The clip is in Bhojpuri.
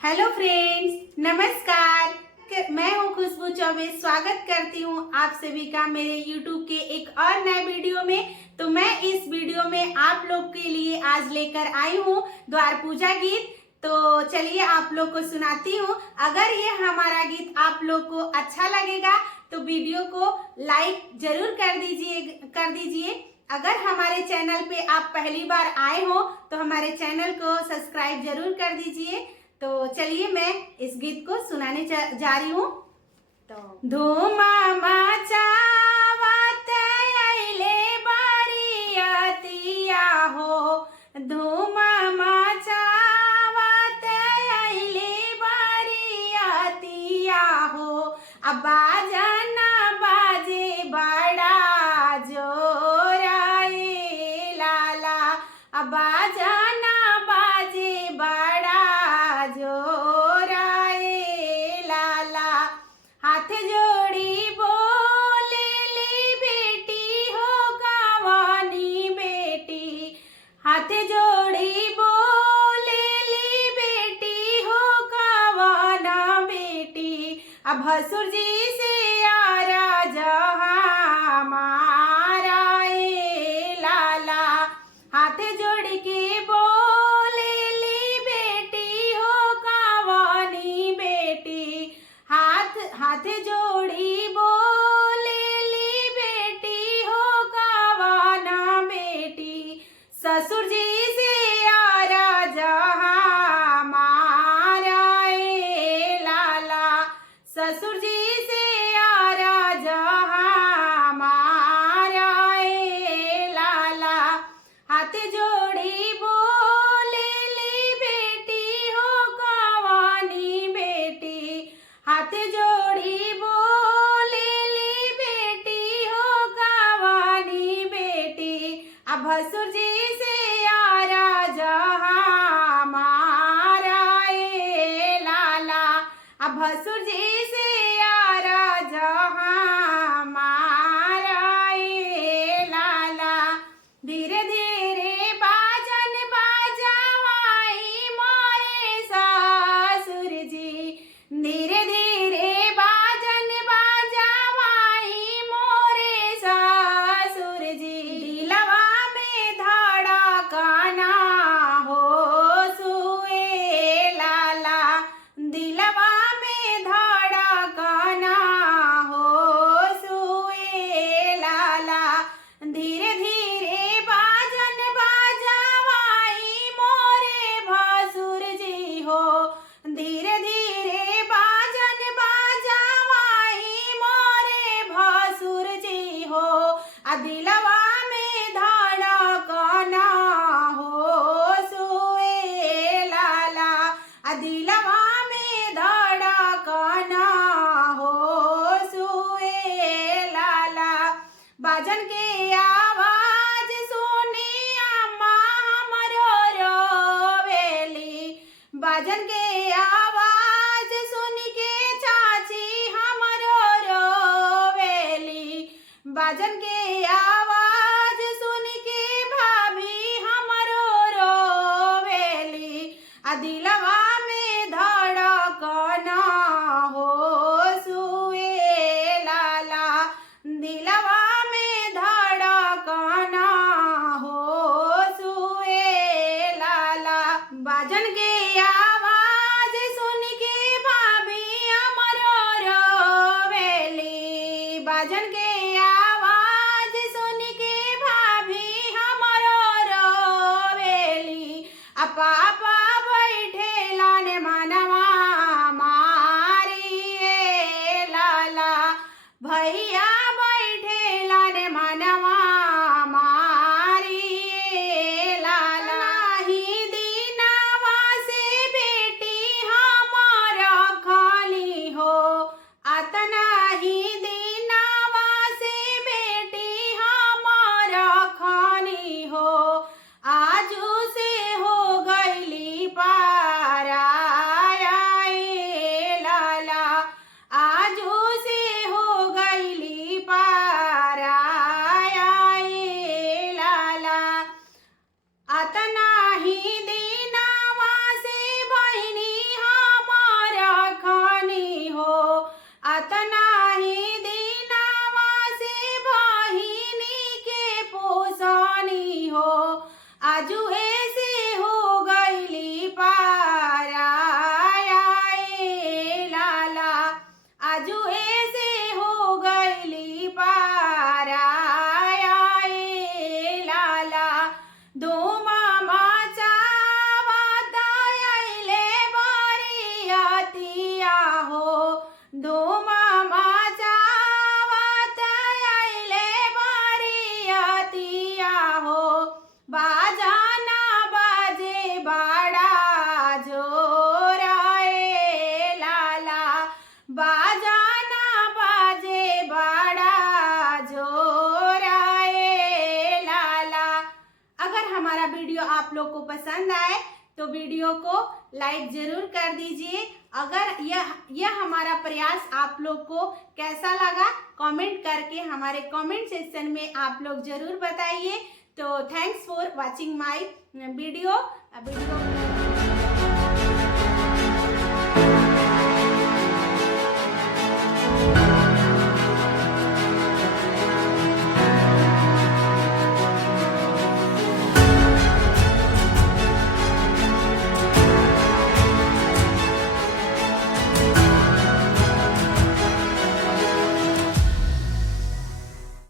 हेलो फ्रेंड्स, नमस्कार। मैं हूँ खुशबू चौबे। स्वागत करती हूँ आप सभी का मेरे यूट्यूब के एक और नए वीडियो में। तो मैं इस वीडियो में आप लोग के लिए आज लेकर आई हूँ द्वार पूजा गीत। तो चलिए आप लोग को सुनाती हूँ। अगर ये हमारा गीत आप लोग को अच्छा लगेगा तो वीडियो को लाइक जरूर कर दीजिए। अगर हमारे चैनल पे आप पहली बार आए हो तो हमारे चैनल को सब्सक्राइब जरूर कर दीजिए। तो चलिए मैं इस गीत को सुनाने जा रही हूँ। तो धूमा मचावत अइले बरियतिया हो, धूमा मचावत अइले बरियतिया हो। अब बाजन बाजे बड़ा जोर ए लाला, अब बाजन बाजे बड़ा जोर ए लाला। हाथ जोड़ी बोलेली बेटी हो गवानी बेटी, हाथ जोड़ी बोलेली बेटी हो गवाना बेटी। अब भसुर जी से आरा जहाँ मारा ए लाला। हाथ जोड़ के बोलेली बेटी हो गवानी बेटी, हाथ जोड़ी बोलेली बेटी हो गवाना बेटी। ससुर जी से आरा जहाँ मारा ए लाला, ससुर जी से आरा जहाँ मारा ए लाला। हाथ जोड़ी बोलेली बेटी हो गवानी बेटी, हाथ जोड़ी बोलेली बेटी हो गवानी बेटी। अब भसुर जी से आरा जहाँ मारा ए लाला, अब भसुर जी से आरा जहाँ मारा ए लाला। धीरे धीरे बाजन बाजावाई मोरे ससुर जी, धीरे धीरे बाजन बाजावाई मोरे ससुर जी। दिलवा में धड़कना हो सुए लाला, दिलवा में धड़कना हो सुए लाला। धीरे धीरे बाजन बाजावाई मोरे भसुर जी हो, धीरे धीरे बाजन बाजावाई मोरे भसुर जी हो। आ दिलवा में धड़कना हो सुए लाला, आ दिलवा में धड़कना हो सुए लाला। बाजन के आवाज सुनी अम्मा हमरो रोवेली, बाजन के आवाज सुन के चाची हमरो रोवेली, बाजन के आवाज सुन के भाभी हमरो रोवेली। आ दिलवा में धड़कना हो सुए लाला, दिलवा में धड़कना हो सुए लाला। बाजन के आवाज सुन के भाभी हमरो रोवेली, बाजन के आवाज सुन के भाभी हमरो रोवेली। आ पापा बैठेला धूमा माचावत आइले बरियतिया हो बाजाना बाजे बड़ा जोर ए लाला बाजाना बाजे बड़ा जोर ए लाला। अगर हमारा वीडियो आप लोग को पसंद आए तो वीडियो को लाइक जरूर कर दीजिए। अगर यह हमारा प्रयास आप लोग को कैसा लगा कमेंट करके हमारे कमेंट सेक्शन में आप लोग जरूर बताइए। तो thanks for watching my video.